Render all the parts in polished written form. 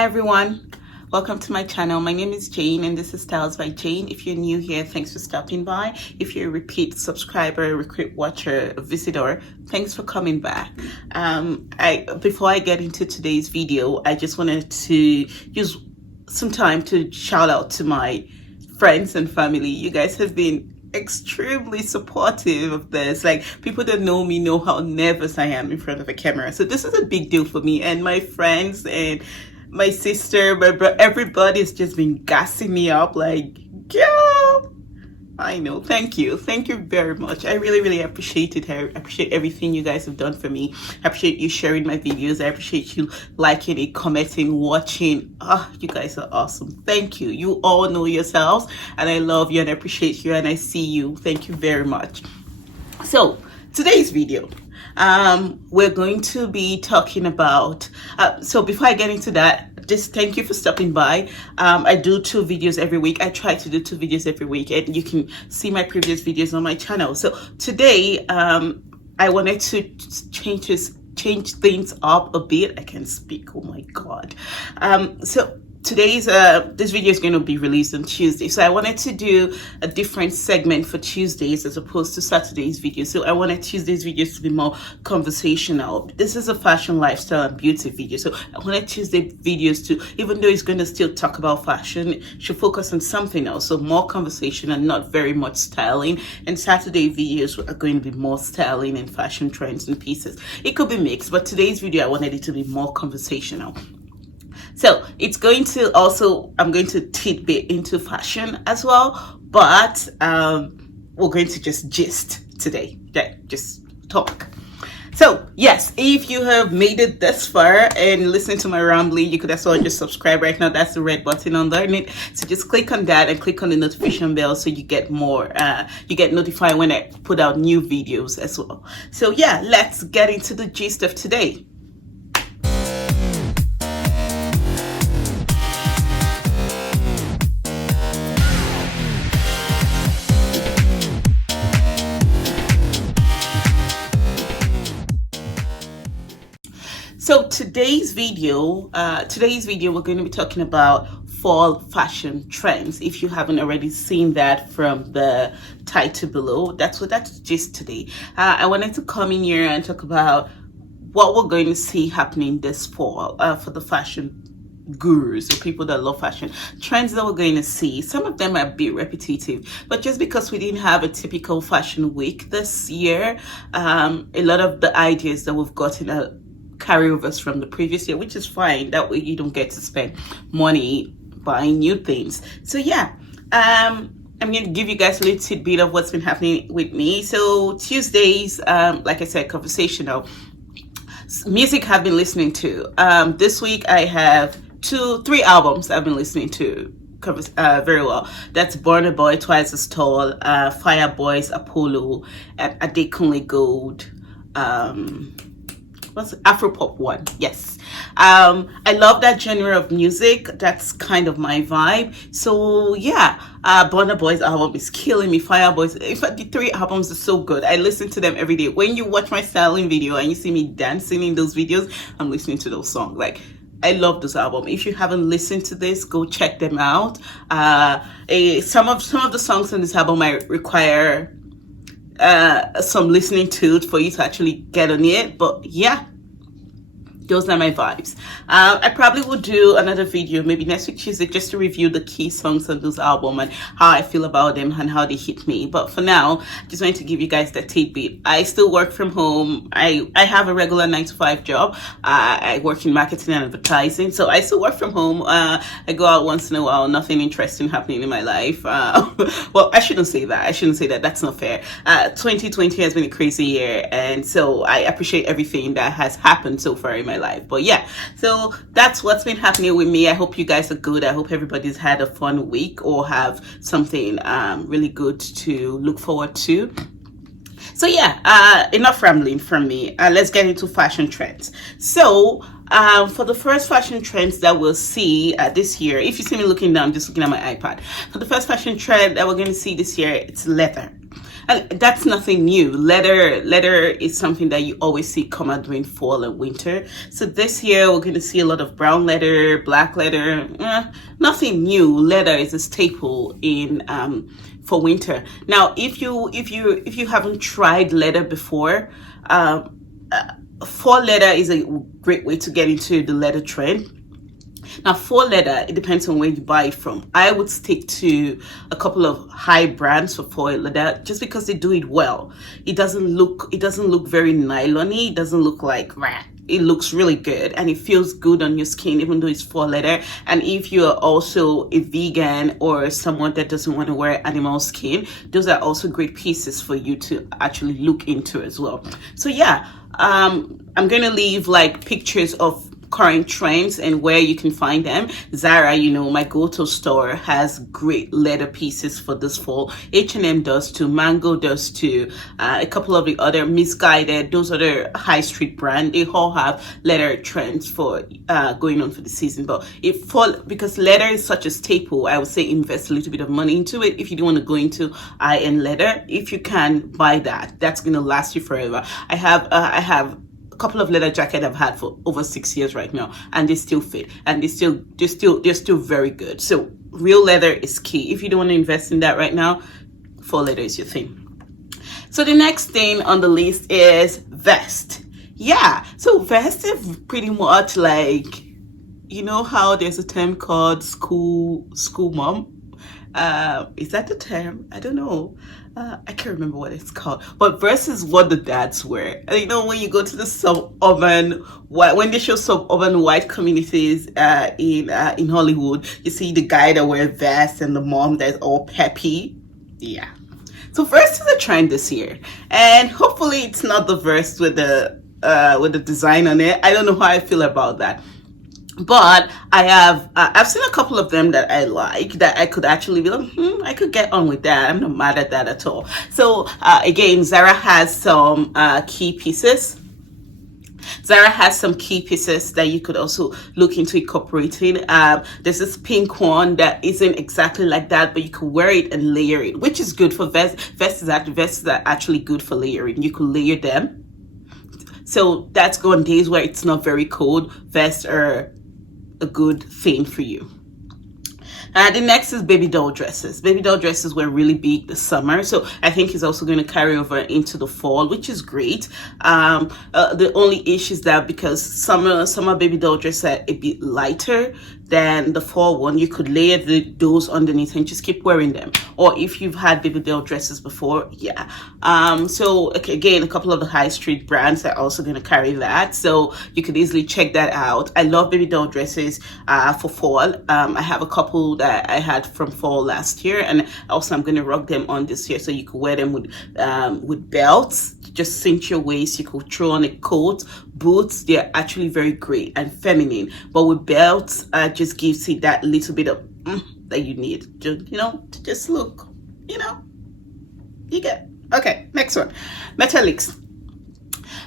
Hi everyone, welcome to my channel. My name is Jane and this is Styles by Jane. If you're new here, thanks for stopping by. If you're a repeat subscriber, repeat watcher, visitor, thanks for coming back. Before I get into today's video, I just wanted to use some time to shout out to my friends and family. You guys have been extremely supportive of this. Like, people that know me know how nervous I am in front of a camera, so this is a big deal for me. And my friends and my sister, my brother, everybody's just been gassing me up like, girl, I know. Thank you very much. I really appreciate it. I appreciate everything you guys have done for me. I appreciate you sharing my videos. I appreciate you liking it, commenting, watching. You guys are awesome. Thank you. You all know yourselves, and I love you and I appreciate you and I see you. Thank you very much. So today's video, we're going to be talking about so before I get into that, just thank you for stopping by. I do 2 videos every week. I try to do 2 videos every week, and you can see my previous videos on my channel. So today I wanted to change things up a bit. I can speak, oh my god. So today's this video is going to be released on Tuesday, so I wanted to do a different segment for Tuesdays as opposed to Saturday's video. So I wanted Tuesday's videos to be more conversational. This is a fashion, lifestyle and beauty video, so I wanted Tuesday videos to, even though it's going to still talk about fashion, it should focus on something else, so more conversation and not very much styling. And Saturday videos are going to be more styling and fashion trends and pieces. It could be mixed, but today's video I wanted it to be more conversational. So it's going to also, I'm going to tidbit into fashion as well, but we're going to just gist today. Yeah, just talk. So yes, if you have made it this far and listening to my rambling, you could as well just subscribe right now. That's the red button underneath. So just click on that and click on the notification bell so you get more, you get notified when I put out new videos as well. So yeah, let's get into the gist of today. So today's video, we're going to be talking about fall fashion trends. If you haven't already seen that from the title below, that's just today. I wanted to come in here and talk about what we're going to see happening this fall for the fashion gurus or people that love fashion. Trends that we're going to see, some of them are a bit repetitive, but just because we didn't have a typical fashion week this year, a lot of the ideas that we've gotten are carryovers from the previous year, which is fine. That way you don't get to spend money buying new things. So yeah, I'm going to give you guys a little tidbit of what's been happening with me. So Tuesdays, like I said, conversational music I've been listening to. This week I have 3 albums I've been listening to very well. That's Burna Boy, Twice as Tall, Fireboy's Apollo, and Adekunle Gold. What's Afropop one? Yes. I love that genre of music. That's kind of my vibe. So yeah, Burna Boy's album is killing me. Fireboy's, in fact, the 3 albums are so good. I listen to them every day. When you watch my styling video and you see me dancing in those videos, I'm listening to those songs. Like, I love this album. If you haven't listened to this, go check them out. Some of the songs on this album might require some listening to for you to actually get on it, but yeah, those are my vibes. I probably will do another video maybe next week Tuesday just to review the key songs on this album and how I feel about them and how they hit me. But for now, just wanted to give you guys that tidbit. I still work from home. I have a regular 9-to-5 job. I work in marketing and advertising, so I still work from home. I go out once in a while. Nothing interesting happening in my life. Well, I shouldn't say that. That's not fair. 2020 has been a crazy year, and so I appreciate everything that has happened so far in my life. But yeah, so that's what's been happening with me. I hope you guys are good. I hope everybody's had a fun week or have something really good to look forward to. So yeah, enough rambling from me. Let's get into fashion trends. So for the first fashion trends that we'll see this year, if you see me looking down, I'm just looking at my iPad. For the first fashion trend that we're going to see this year, it's leather. And that's nothing new. Leather is something that you always see come out during fall and winter. So this year we're going to see a lot of brown leather, black leather. Nothing new. Leather is a staple in for winter. Now, if you haven't tried leather before, fall leather is a great way to get into the leather trend. Now, fall leather, it depends on where you buy it from. I would stick to a couple of high brands for fall leather just because they do it well. It doesn't look very nylon-y. It doesn't look like rat. It looks really good and it feels good on your skin, even though it's fall leather. And if you're also a vegan or someone that doesn't want to wear animal skin, those are also great pieces for you to actually look into as well. So yeah, I'm gonna leave like pictures of current trends and where you can find them. Zara, my go-to store, has great leather pieces for this fall. H&M does too. Mango does too. A couple of the other Misguided, those other high street brand, they all have leather trends for going on for the season. But because leather is such a staple, I would say invest a little bit of money into it. If you don't want to go into high-end leather, if you can buy that's gonna last you forever. I have couple of leather jackets I've had for over 6 years right now, and they still fit, and they're still very good. So real leather is key. If you don't want to invest in that right now, fall leather is your thing. So the next thing on the list is vest. Yeah, so vest is pretty much like, how there's a term called school mom. Is that the term? I don't know. I can't remember what it's called, but versus what the dads wear. And when you go to the when they show suburban white communities in Hollywood, you see the guy that wears vest and the mom that's all peppy. Yeah. So vest is a trend this year, and hopefully it's not the vest with the design on it. I don't know how I feel about that. But I've seen a couple of them that I like, that I could actually be like, I could get on with that. I'm not mad at that at all. So again, Zara has some key pieces. Zara has some key pieces that you could also look into incorporating. There's this pink one that isn't exactly like that, but you could wear it and layer it, which is good for vests. Vests are actually good for layering. You could layer them. So that's good on days where it's not very cold. Vests are a good thing for you. The next is Babydoll dresses. Babydoll dresses were really big this summer, so I think it's also going to carry over into the fall, which is great. The only issue is that because summer Babydoll dresses are a bit lighter than the fall one, you could layer those underneath and just keep wearing them. Or if you've had Babydoll dresses before, yeah. So again, a couple of the high street brands are also going to carry that, so you could easily check that out. I love Babydoll dresses for fall. I have a couple that I had from fall last year, and also I'm going to rock them on this year, so you could wear them with belts. Just cinch your waist. You could throw on a coat. Boots, they're actually very great and feminine, but with belts, just gives it that little bit of that you need, to just look, you get. Okay, next one, metallics.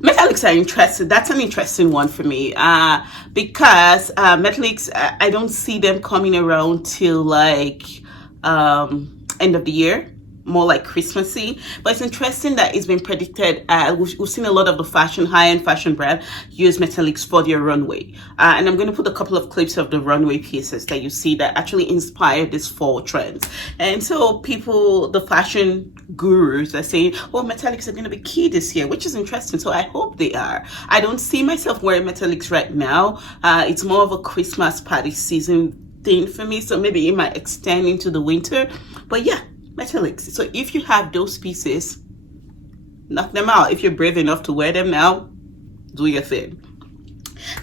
Metallics are interesting. That's an interesting one for me, because metallics, I don't see them coming around till like end of the year, more like Christmassy. But it's interesting that it's been predicted. We've seen a lot of the high-end fashion brand use metallics for their runway, and I'm going to put a couple of clips of the runway pieces that you see that actually inspired this fall trends. And so the fashion gurus are saying, oh, metallics are going to be key this year, which is interesting. So I hope they are. I don't see myself wearing metallics right now. It's more of a Christmas party season thing for me, so maybe it might extend into the winter. But yeah, metallics. So if you have those pieces, knock them out. If you're brave enough to wear them now, do your thing.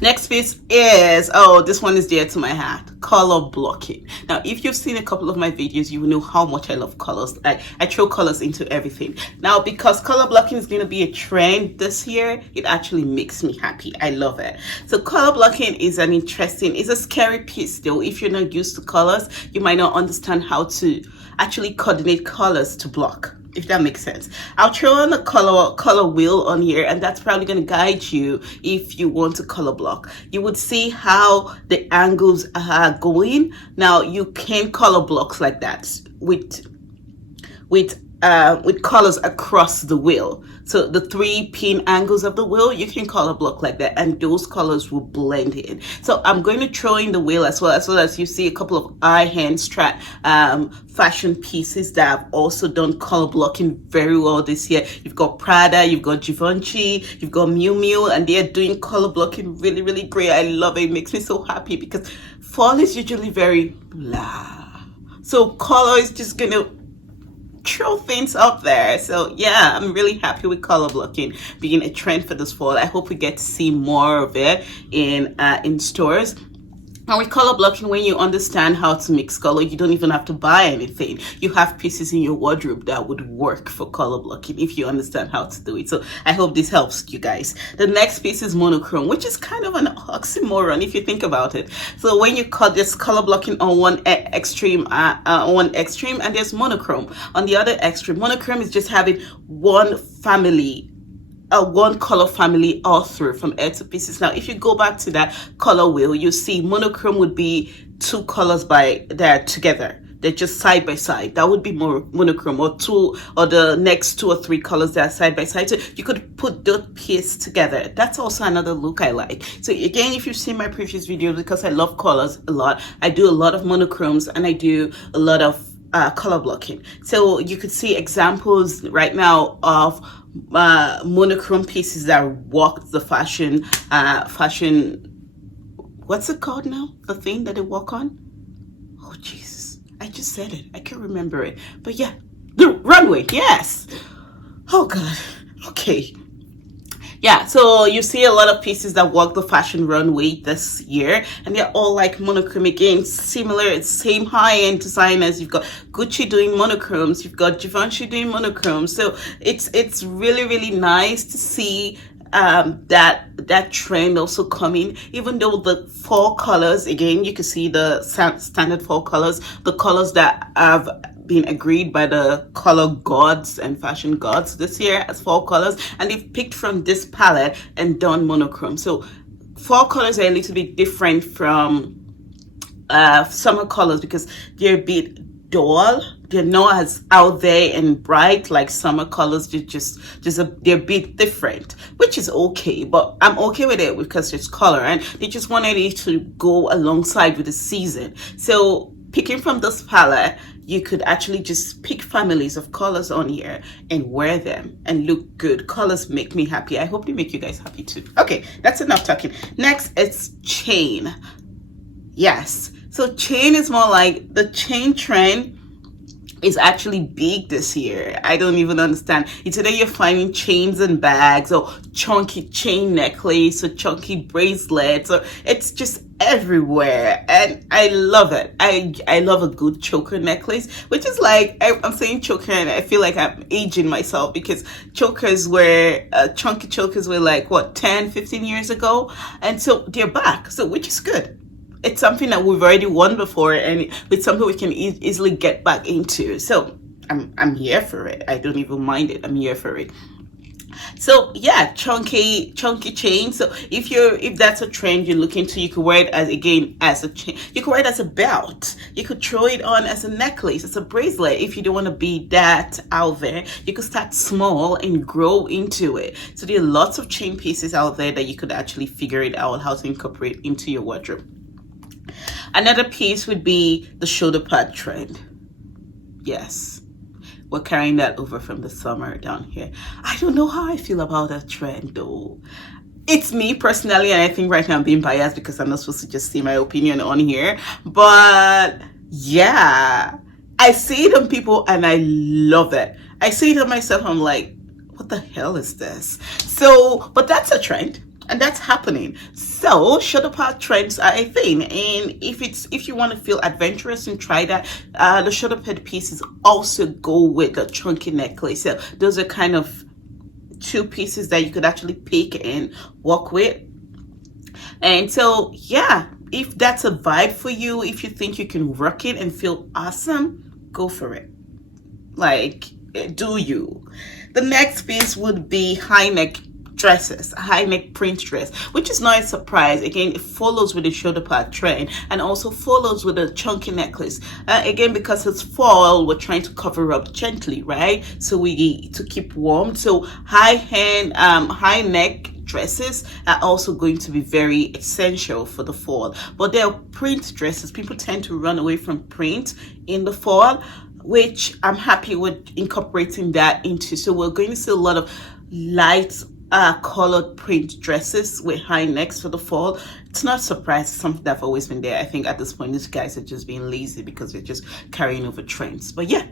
Next piece is, this one is dear to my heart, color blocking. Now, if you've seen a couple of my videos, you will know how much I love colors. I throw colors into everything. Now, because color blocking is going to be a trend this year, it actually makes me happy. I love it. So color blocking is it's a scary piece though. If you're not used to colors, you might not understand how to actually coordinate colors to block, if that makes sense. I'll throw on a color wheel on here, and that's probably going to guide you if you want to color block. You would see how the angles are going. Now you can color blocks like that with with colors across the wheel. So the 3 pin angles of the wheel, you can color block like that, and those colors will blend in. So I'm going to throw in the wheel as well as you see a couple of eye-hand strap fashion pieces that have also done color blocking very well this year. You've got Prada, you've got Givenchy, you've got Miu Miu, and they're doing color blocking really, really great. I love it. It makes me so happy because fall is usually very blah. So color is just gonna throw things up there. So yeah, I'm really happy with color blocking being a trend for this fall. I hope we get to see more of it in stores. And with color blocking, when you understand how to mix color, you don't even have to buy anything. You have pieces in your wardrobe that would work for color blocking if you understand how to do it. So I hope this helps you guys. The next piece is monochrome, which is kind of an oxymoron if you think about it. So when you cut this color blocking on one extreme, and there's monochrome on the other extreme. Monochrome is just having one family, one color family all through from air to pieces. Now if you go back to that color wheel, you see monochrome would be 2 colors they're together, they're just side by side. That would be more monochrome, or the next 2 or 3 colors that are side by side. So you could put those pieces together. That's also another look I like. So again, if you've seen my previous videos, because I love colors a lot, I do a lot of monochromes and I do a lot of color blocking. So you could see examples right now of monochrome pieces that walk the fashion, what's it called now? The thing that they walk on? Oh Jesus, I just said it. I can't remember it. But yeah, the runway, yes. Oh God, okay. Yeah, so you see a lot of pieces that walk the fashion runway this year, and they're all like monochrome again, similar, same high-end designers. You've got Gucci doing monochromes, you've got Givenchy doing monochromes. So it's really, really nice to see that trend also coming, even though the 4 colors, again, you can see the standard 4 colors, the colors that have been agreed by the color gods and fashion gods this year as 4 colors, and they've picked from this palette and done monochrome. So 4 colors are a little bit different from summer colors because they're a bit dull. They're not as out there and bright like summer colors. They're a bit different, which is okay, but I'm okay with it because it's color and they just wanted it to go alongside with the season. So picking from this palette, you could actually just pick families of colors on here and wear them and look good. Colors make me happy. I hope they make you guys happy too. Okay, that's enough talking. Next, it's chain. Yes, so chain is more like the chain trend is actually big this year. I don't even understand. It's either you're finding chains and bags or chunky chain necklace or chunky bracelets, or it's just everywhere, and I love it. I love a good choker necklace, which is like, I'm saying choker and I feel like I'm aging myself because chokers were chunky chokers were like what, 10-15 years ago, and so they're back, so which is good. It's something that we've already won before, and it's something we can easily get back into. So I'm here for it. I don't even mind it. I'm here for it. So yeah, chunky chain. So if that's a trend you're looking to, you could wear it as a chain. You could wear it as a belt. You could throw it on as a necklace, as a bracelet. If you don't want to be that out there, you could start small and grow into it. So there are lots of chain pieces out there that you could actually figure it out how to incorporate into your wardrobe. Another piece would be the shoulder pad trend. Yes, we're carrying that over from the summer down here. I don't know how I feel about that trend though. It's me personally, and I think right now I'm being biased because I'm not supposed to just say my opinion on here. But yeah, I see it on people and I love it. I see it on myself, I'm like, what the hell is this? So, but that's a trend. And that's happening. So shoulder pad trends are a thing, and if you want to feel adventurous and try that, the shoulder pad pieces also go with the chunky necklace. So those are kind of 2 pieces that you could actually pick and walk with. And so yeah, if that's a vibe for you, if you think you can rock it and feel awesome, go for it. Like, do you. The next piece would be high neck dresses, a high neck print dress, which is not a surprise. Again, it follows with the shoulder pad trend and also follows with a chunky necklace. Again, because it's fall, we're trying to cover up gently, right? So to keep warm. So high neck dresses are also going to be very essential for the fall. But they're print dresses. People tend to run away from print in the fall, which I'm happy with incorporating that into. So we're going to see a lot of light colored print dresses with high necks for the fall. It's not surprising, something that's always been there. I think at this point these guys are just being lazy because they're just carrying over trends. But yeah,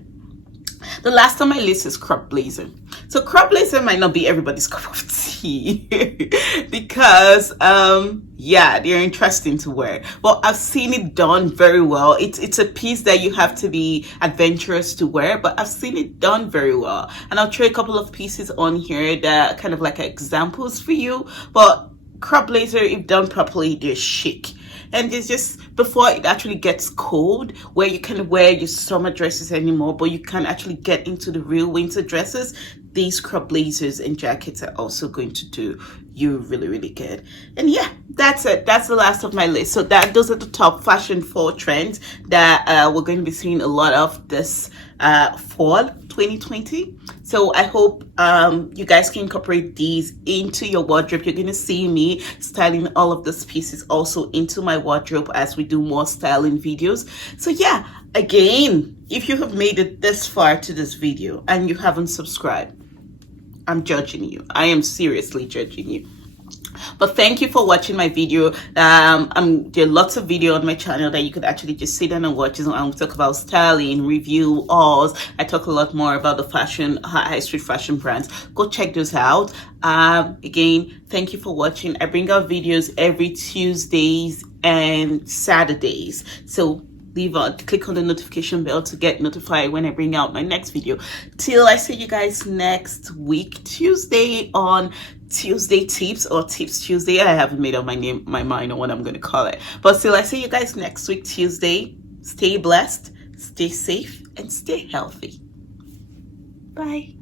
the last on my list is crop blazer. So crop blazer might not be everybody's cup of tea because yeah, they're interesting to wear. Well, I've seen it done very well. It's a piece that you have to be adventurous to wear, but I've seen it done very well. And I'll show a couple of pieces on here that are kind of like examples for you. But crop blazer, if done properly, they're chic. And it's just before it actually gets cold, where you can wear your summer dresses anymore, but you can actually get into the real winter dresses. These crop blazers and jackets are also going to do you really, really good. And yeah, that's it. That's the last of my list. So those are the top fashion fall trends that we're going to be seeing a lot of this fall 2020. So I hope you guys can incorporate these into your wardrobe. You're going to see me styling all of these pieces also into my wardrobe as we do more styling videos. So yeah, again, if you have made it this far to this video and you haven't subscribed, I'm judging you. I am seriously judging you. But thank you for watching my video. There are lots of video on my channel that you could actually just sit down and watch. And we talk about styling, review, hauls. I talk a lot more about the fashion, high street fashion brands. Go check those out. Again, thank you for watching. I bring out videos every Tuesdays and Saturdays. So click on the notification bell to get notified when I bring out my next video. Till I see you guys next week, Tuesday, on Tuesday Tips or Tips Tuesday. I haven't made up my mind on what I'm going to call it. But still, I see you guys next week, Tuesday. Stay blessed, stay safe, and stay healthy. Bye.